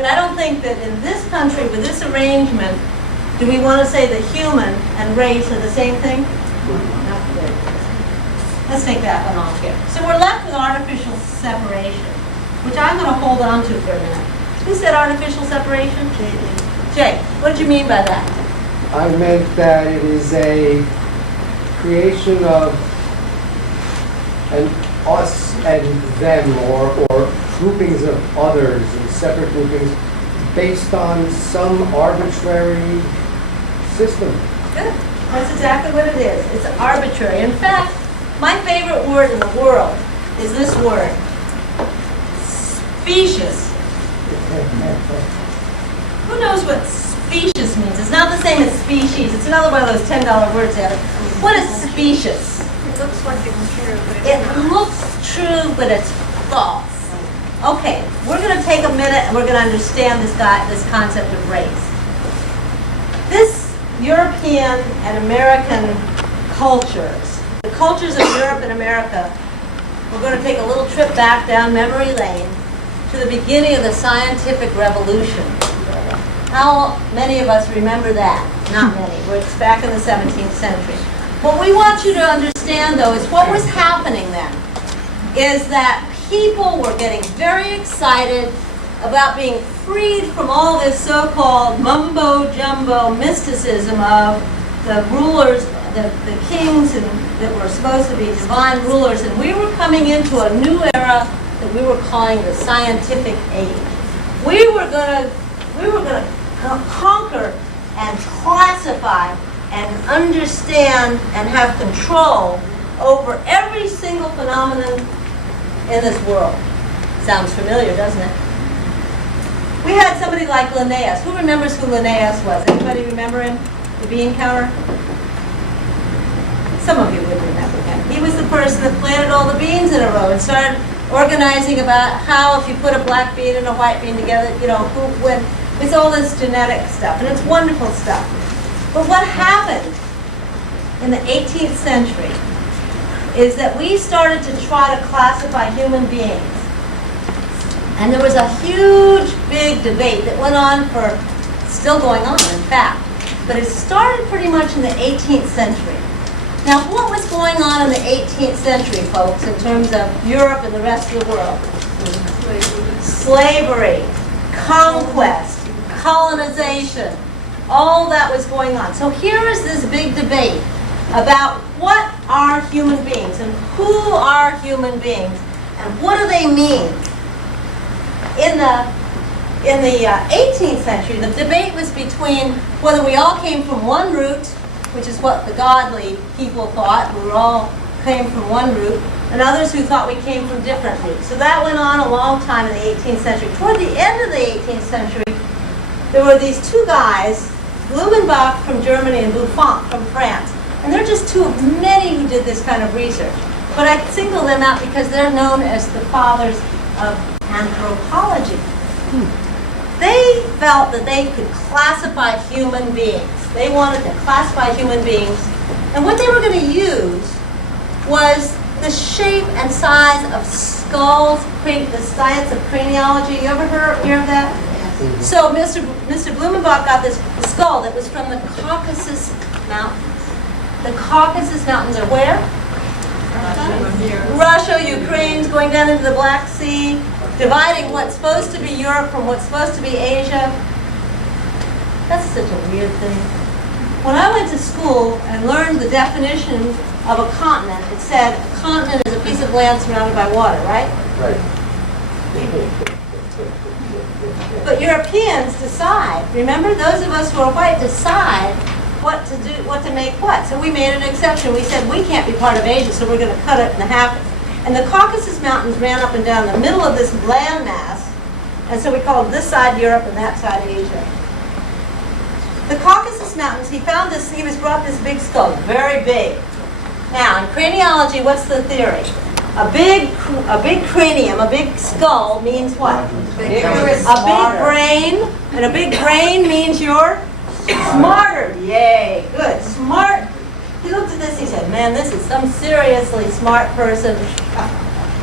But I don't think that in this country, with this arrangement, do we want to say that human and race are the same thing? Not good. Let's take that one off here. So we're left with artificial separation, which I'm going to hold on to for a minute. Who said artificial separation? Jay, what did you mean by that? I meant that it is a creation of an us and them, or groupings of others and separate groupings based on some arbitrary system. Good. That's exactly what it is. It's arbitrary. In fact, my favorite word in the world is this word, specious. Who knows what specious means? It's not the same as species. It's another one of those $10 words there. What is specious? It looks like it's true, but it's It not. looks true, but it's false. Okay, we're going to take a minute and we're going to understand this concept of race. This European and American cultures, the cultures of Europe and America, we're going to take a little trip back down memory lane to the beginning of the scientific revolution. How many of us remember that? Not many. It's back in the 17th century. What we want you to understand, though, is what was happening then is that people were getting very excited about being freed from all this so-called mumbo-jumbo mysticism of the rulers, the kings, and that were supposed to be divine rulers, and we were coming into a new era that we were calling the scientific age. We were going to conquer and classify and understand and have control over every single phenomenon in this world. Sounds familiar, doesn't it? We had somebody like Linnaeus. Who remembers who Linnaeus was? Anybody remember him? The bean counter? Some of you would remember him. He was the person that planted all the beans in a row and started organizing about how if you put a black bean and a white bean together, you know, who, when, it's all this genetic stuff, and it's wonderful stuff. But what happened in the 18th century is that we started to try to classify human beings. And there was a huge, big debate that went on for, still going on, in fact. But it started pretty much in the 18th century. Now, what was going on in the 18th century, folks, in terms of Europe and the rest of the world? Slavery, conquest, colonization, all that was going on. So here is this big debate about what are human beings and who are human beings and what do they mean. In the 18th century, the debate was between whether we all came from one root, which is what the godly people thought, we all came from one root, and others who thought we came from different roots. So that went on a long time in the 18th century. Toward the end of the 18th century, there were these two guys, Blumenbach from Germany and Buffon from France. And they're just two of many who did this kind of research. But I single them out because they're known as the fathers of anthropology. They felt that they could classify human beings. They wanted to classify human beings. And what they were going to use was the shape and size of skulls, the science of craniology. You ever hear of that? Yes. So Mr. Blumenbach got this skull that was from the Caucasus Mountains. The Caucasus Mountains are where? Russia, Ukraine's going down into the Black Sea, dividing what's supposed to be Europe from what's supposed to be Asia. That's such a weird thing. When I went to school and learned the definition of a continent, it said a continent is a piece of land surrounded by water, right? Right. But Europeans decide, remember, those of us who are white decide what to do, what to make what. So we made an exception. We said we can't be part of Asia, so we're going to cut it in half. And the Caucasus Mountains ran up and down the middle of this land mass, and so we called this side Europe and that side Asia. The Caucasus Mountains, he found this, he was brought this big skull, very big. Now, in craniology, what's the theory? A big cranium, a big skull means what? A big brain, and a big brain means you're smarter. Yay, good, smart. He looked at this, he said, man, this is some seriously smart person.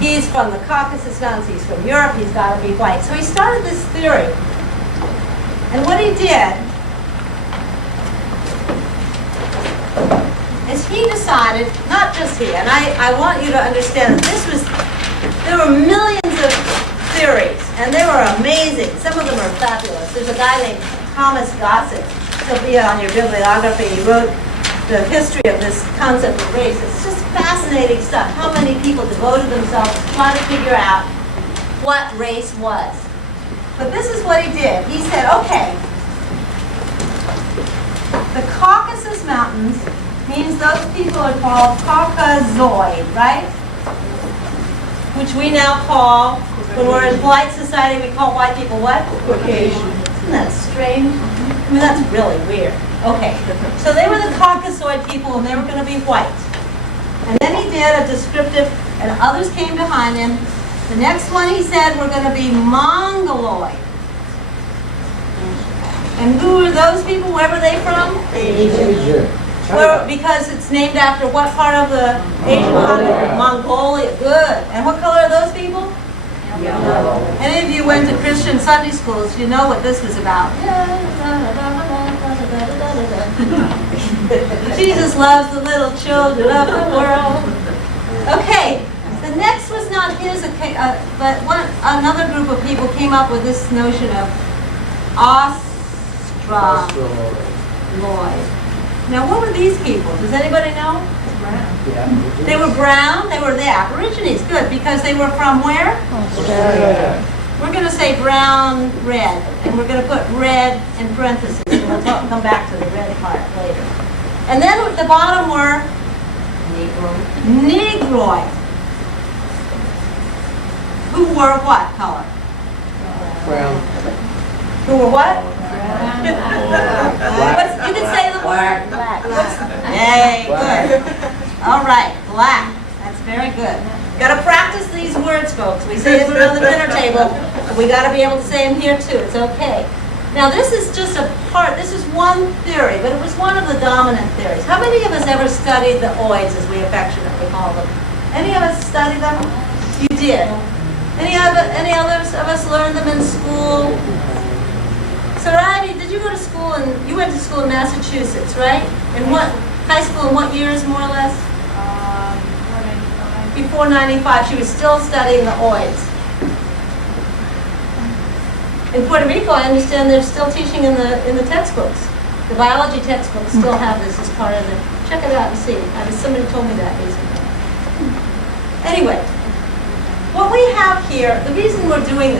He's from the Caucasus Mountains, he's from Europe, he's got to be white. So he started this theory And what he did is he decided, not just he, and I want you to understand that there were millions of theories, and they were amazing. Some of them are fabulous. There's a guy named Thomas Gossett. He'll be on your bibliography. He wrote the history of this concept of race. It's just fascinating stuff. How many people devoted themselves to trying to figure out what race was. But this is what he did. He said, okay, the Caucasus Mountains means those people are called Caucasoid, right? Which we now call, when we're in polite society, we call white people what? Caucasian. Isn't that strange? I mean, that's really weird. Okay, so they were the Caucasoid people, and they were going to be white. And then he did a descriptive, and others came behind him. The next one he said, we're going to be Mongoloid. And who are those people? Where were they from? Asia. Where, because it's named after what part of the Asian continent? Mongolia. Good. And what color are those people? Yellow. Any of you went to Christian Sunday schools, you know what this was about. Jesus loves the little children of the world. Okay, the next was not his, but another group of people came up with this notion of Australoid. Now, what were these people? Does anybody know? Yeah. They were brown. They were the Aborigines. Good, because they were from where? Australia. We're going to say brown, red, and we're going to put red in parentheses. And we'll come back to the red part later. And then at the bottom were Negroid. Who were what color? Brown. Who were what? You can say the word. Black. Yay, good. All right, black. That's very good. Got to practice these words, folks. We say it around the dinner table, but we got to be able to say them here too. It's okay. Now, this is just a part. This is one theory, but it was one of the dominant theories. How many of us ever studied the oids, as we affectionately call them? Any of us studied them? You did. Any others of us learned them in school? Saradi, did you go to school you went to school in Massachusetts, right? In what high school, in what years more or less? Before 95, she was still studying the oids. In Puerto Rico, I understand they're still teaching in the textbooks. The biology textbooks still have this as part of it. Check it out and see. Somebody told me that recently. Anyway, what we have here, the reason we're doing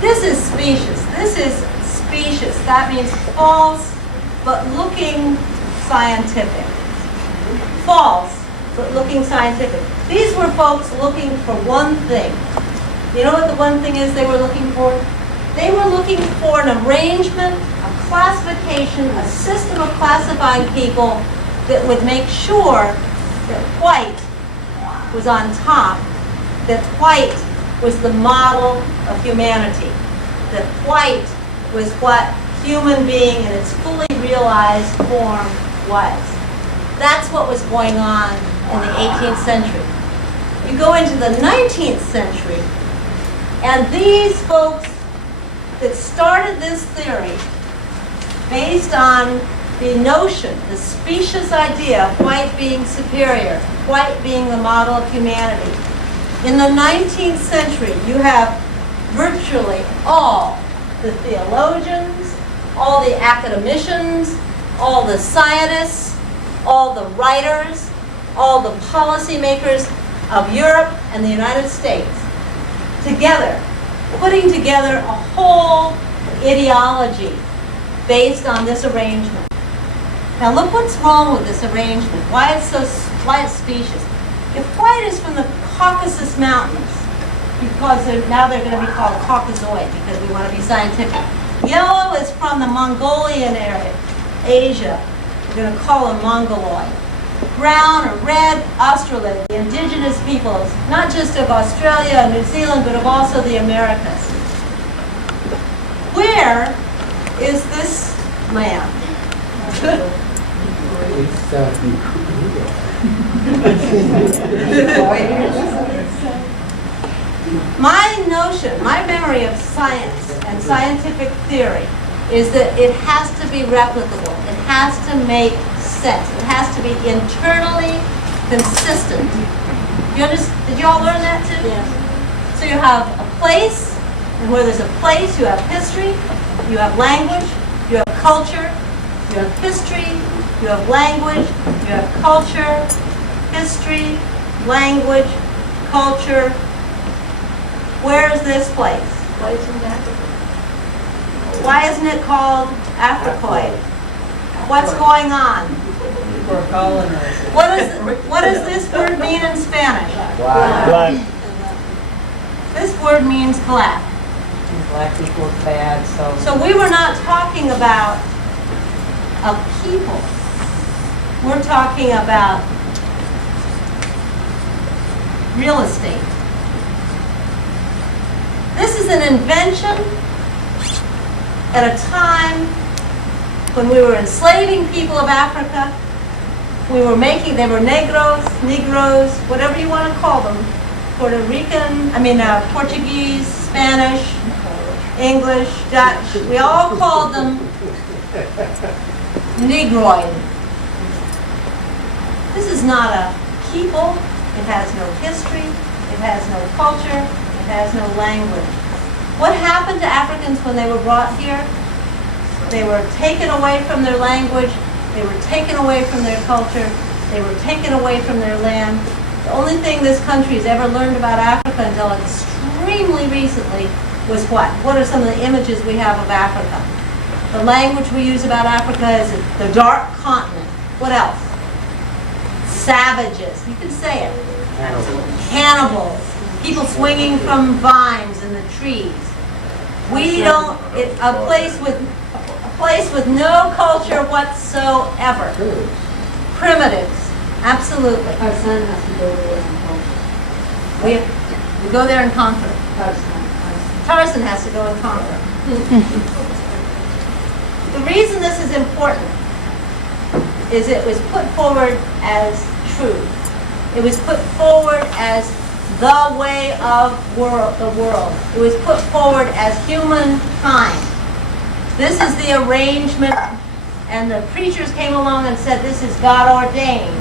this is specious. This is specious. That means false, but looking scientific. False, but looking scientific. These were folks looking for one thing. You know what the one thing is they were looking for? They were looking for an arrangement, a classification, a system of classifying people that would make sure that white was on top, that white was the model of humanity, that white was what human being in its fully realized form was. That's what was going on in the 18th century. You go into the 19th century, and these folks that started this theory based on the notion, the specious idea of white being superior, white being the model of humanity. In the 19th century, you have virtually all the theologians, all the academicians, all the scientists, all the writers, all the policymakers of Europe and the United States together, putting together a whole ideology based on this arrangement. Now look what's wrong with this arrangement, why it's specious. If white is from the Caucasus Mountains, because now they're going to be called Caucasoid because we want to be scientific. Yellow is from the Mongolian area, Asia. We're going to call them Mongoloid. Brown or red, Australoid, the indigenous peoples, not just of Australia and New Zealand, but of also the Americas. Where is this land? My notion, my memory of science and scientific theory is that it has to be replicable. It has to make sense. It has to be internally consistent. Did you all learn that too? Yes. So you have a place, and where there's a place, you have history, you have language, you have culture, you have history, you have language, you have culture, history, language, culture. Where is this place? What is in Africa? Why isn't it called Africoid? What's going on? For colonizers. What does this word mean in Spanish? Black. This word means black. Black equals bad, so. So we were not talking about a people. We're talking about real estate. This is an invention at a time when we were enslaving people of Africa. They were Negroes, whatever you want to call them. Portuguese, Spanish, English, Dutch. We all called them Negroid. This is not a people. It has no history. It has no culture. It has no language. What happened to Africans when they were brought here? They were taken away from their language. They were taken away from their culture. They were taken away from their land. The only thing this country has ever learned about Africa until extremely recently was what? What are some of the images we have of Africa? The language we use about Africa is the dark continent. What else? Savages. You can say it. Cannibals. People swinging from vines in the trees. A place with no culture whatsoever. Primitives. Absolutely. Our son has to go there and We go there and conquer. Tarzan has to go and conquer. The reason this is important is it was put forward as truth. It was put forward as the way of the world. It was put forward as humankind. This is the arrangement, and the preachers came along and said this is God ordained,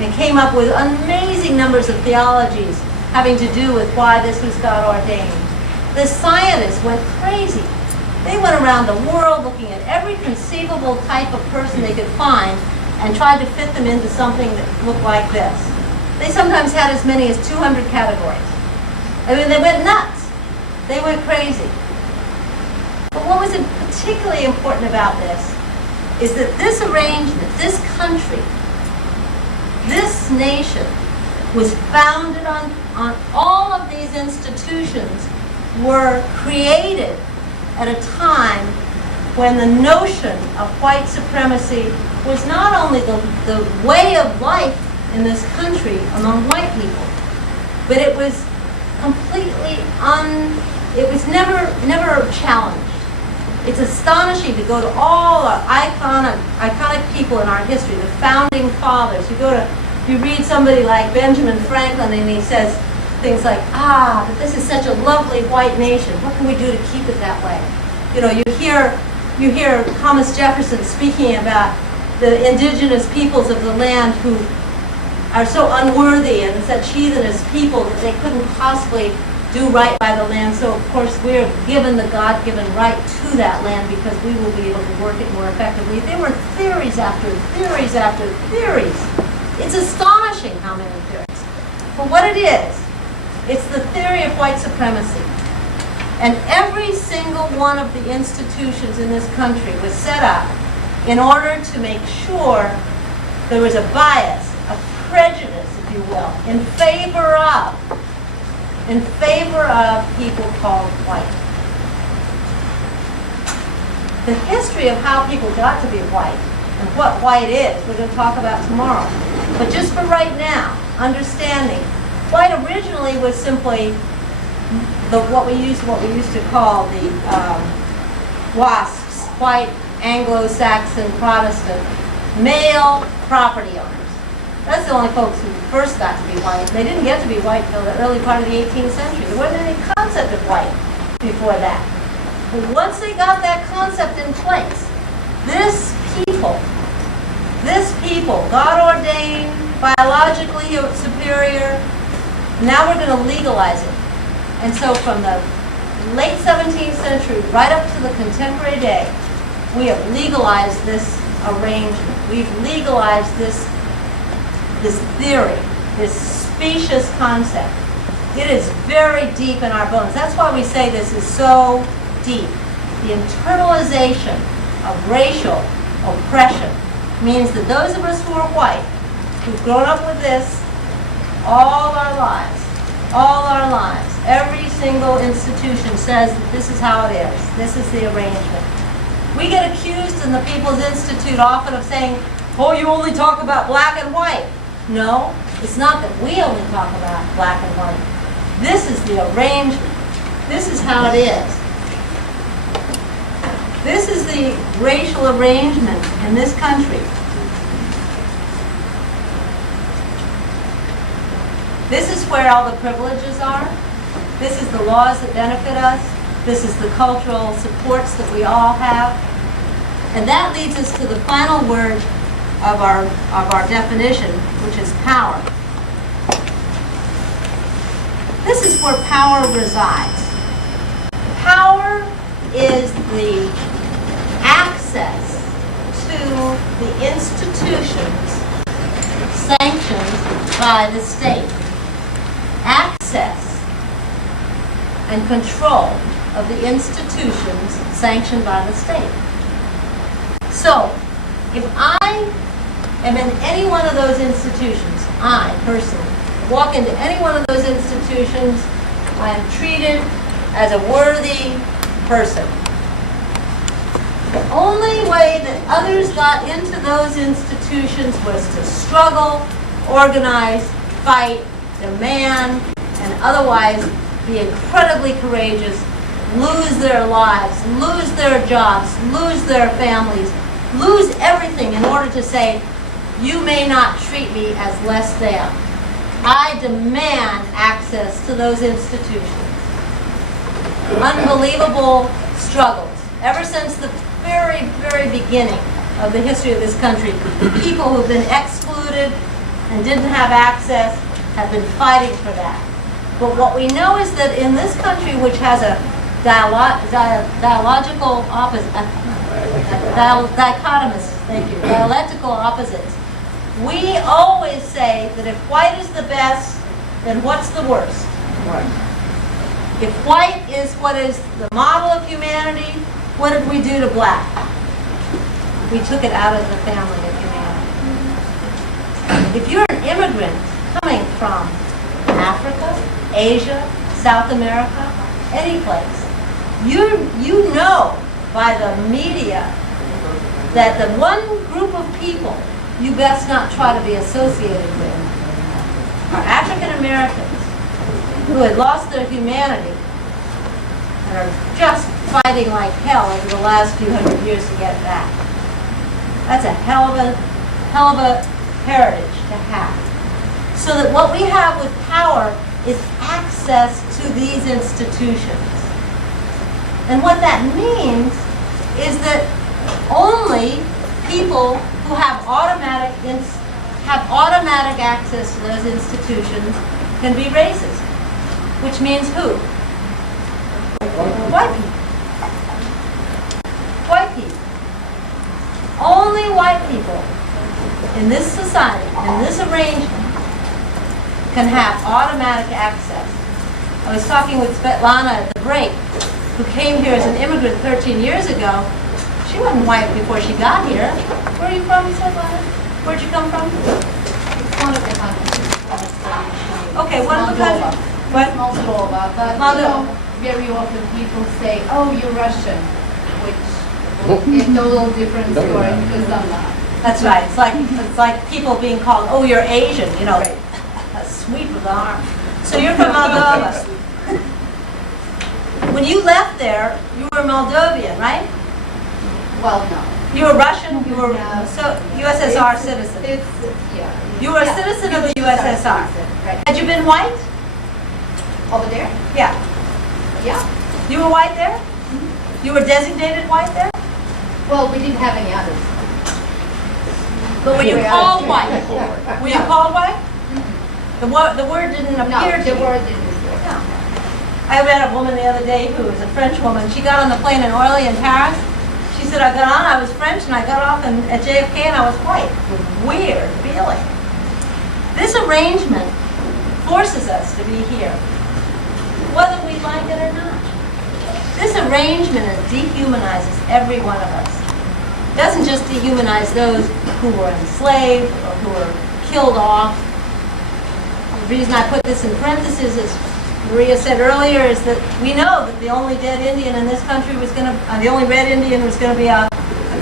and came up with amazing numbers of theologies having to do with why this was God ordained. The scientists went crazy. They went around the world looking at every conceivable type of person they could find and tried to fit them into something that looked like this. They sometimes had as many as 200 categories. I mean, they went nuts. They went crazy. But what was particularly important about this is that this arrangement, this country, this nation was founded on all of these institutions were created at a time when the notion of white supremacy was not only the way of life in this country among white people, but it was completely it was never challenged. It's astonishing to go to all the iconic people in our history, the founding fathers. You read somebody like Benjamin Franklin and he says things like, but this is such a lovely white nation. What can we do to keep it that way? You know, you hear Thomas Jefferson speaking about the indigenous peoples of the land who are so unworthy and such heathenish people that they couldn't possibly do right by the land. So, of course, we're given the God-given right to that land because we will be able to work it more effectively. There were theories after theories after theories. It's astonishing how many theories. But what it is, it's the theory of white supremacy. And every single one of the institutions in this country was set up in order to make sure there was a bias, a prejudice, if you will, in favor of people called white. The history of how people got to be white and what white is, we're going to talk about tomorrow. But just for right now, understanding, white originally was simply what we used to call the WASPs, white Anglo-Saxon Protestant male property owners. That's the only folks who first got to be white. They didn't get to be white until the early part of the 18th century. There wasn't any concept of white before that. But once they got that concept in place, this people, God ordained, biologically superior, now we're going to legalize it. And so from the late 17th century right up to the contemporary day, we have legalized this arrangement. We've legalized this theory, this specious concept. It is very deep in our bones. That's why we say this is so deep. The internalization of racial oppression means that those of us who are white, who've grown up with this all our lives, every single institution says that this is how it is. This is the arrangement. We get accused in the People's Institute often of saying, oh, you only talk about black and white. No, it's not that we only talk about black and white. This is the arrangement. This is how it is. This is the racial arrangement in this country. This is where all the privileges are. This is the laws that benefit us. This is the cultural supports that we all have. And that leads us to the final word of our definition, which is power. This is where power resides. Power is the access to the institutions sanctioned by the state. Access and control of the institutions sanctioned by the state. So, if I am in any one of those institutions, I personally walk into any one of those institutions, I am treated as a worthy person. The only way that others got into those institutions was to struggle, organize, fight, demand, and otherwise be incredibly courageous, lose their lives, lose their jobs, lose their families, lose everything in order to say, you may not treat me as less than. I demand access to those institutions. Unbelievable struggles. Ever since the very, very beginning of the history of this country, people who've been excluded and didn't have access have been fighting for that. But what we know is that in this country, which has a dialectical opposites, we always say that if white is the best, then what's the worst? Right. If white is what is the model of humanity, what did we do to black? We took it out of the family of humanity. If you're an immigrant coming from Africa, Asia, South America, any place, you know by the media that the one group of people you best not try to be associated with are African Americans who had lost their humanity and are just fighting like hell over the last few hundred years to get back. That's a hell of a heritage to have. So that what we have with power is access to these institutions. And what that means is that only people who have automatic access to those institutions can be racist. Which means who? White people. White people. Only white people in this society, in this arrangement, can have automatic access. I was talking with Svetlana at the break, who came here as an immigrant 13 years ago. She wasn't white before she got here. Where are you from, Svetlana? Where'd you come from? One of the countries. Okay, one of the countries. What? Moldova, but Moldova. Very often people say, oh, you're Russian, which is a total different story because I'm not. That's right. It's like people being called, oh, you're Asian, you know, a sweep of the arm. So you're from Moldova. When you left there, you were Moldovan, right? Well, no. You were Russian. You were No. USSR citizen. Yeah. You were a citizen of the USSR. Right. Had you been white? Over there? Yeah. Yeah. You were white there? You were designated white then? Well, we didn't have any others. But were you We are- called white? Were you called white? The word didn't No, appear to the you? word didn't appear. No. I met a woman the other day who was a French woman. She got on the plane in Orly in Paris. She said, I got on, I was French, and I got off at JFK and I was white. It was a weird feeling. This arrangement forces us to be here, whether we like it or not. This arrangement dehumanizes every one of us. It doesn't just dehumanize those who were enslaved or who were killed off. The reason I put this in parentheses, as Maria said earlier, is that we know that the only dead Indian in this country was going to, the only red Indian was going to be a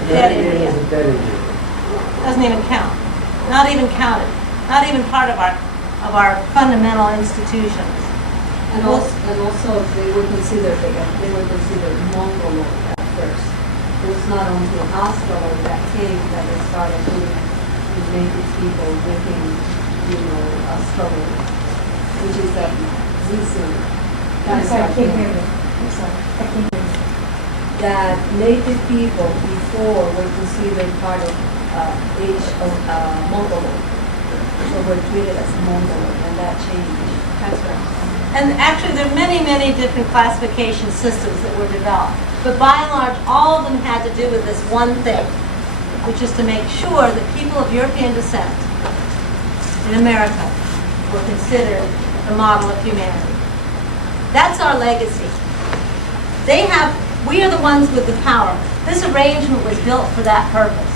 dead Indian. Is a dead Indian. Doesn't even count. Not even counted. Not even part of our fundamental institutions. And also they were considered Mongoloid at first. It was not until after that came that they started doing the native people within, a struggle, which is a recent. I'm sorry, I can't hear you. I'm sorry, I can't hear you. That native people before were considered part of age of Mongoloid. So were treated as Mongoloid, and that changed. That's right. And actually, there are many, many different classification systems that were developed. But by and large, all of them had to do with this one thing, which is to make sure that people of European descent in America were considered the model of humanity. That's our legacy. We are the ones with the power. This arrangement was built for that purpose.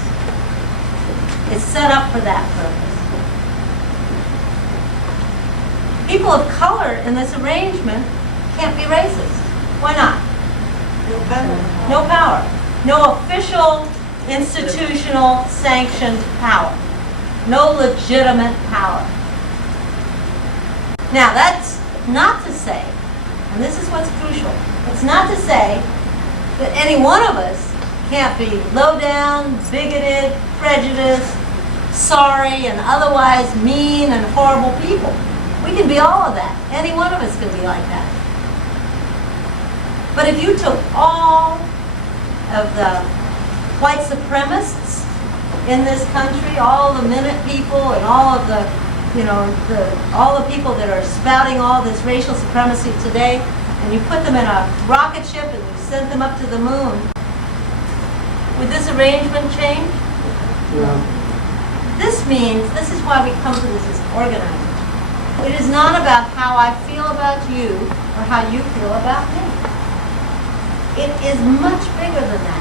It's set up for that purpose. People of color in this arrangement can't be racist. Why not? No power. No official, institutional, sanctioned power. No legitimate power. Now, that's not to say, and this is what's crucial, it's not to say that any one of us can't be low down, bigoted, prejudiced, sorry, and otherwise mean and horrible people. We can be all of that. Any one of us can be like that. But if you took all of the white supremacists in this country, all the minute people and all of the, all the people that are spouting all this racial supremacy today, and you put them in a rocket ship and you sent them up to the moon, would this arrangement change? No. This is why we come to this as organizers. It is not about how I feel about you or how you feel about me. It is much bigger than that.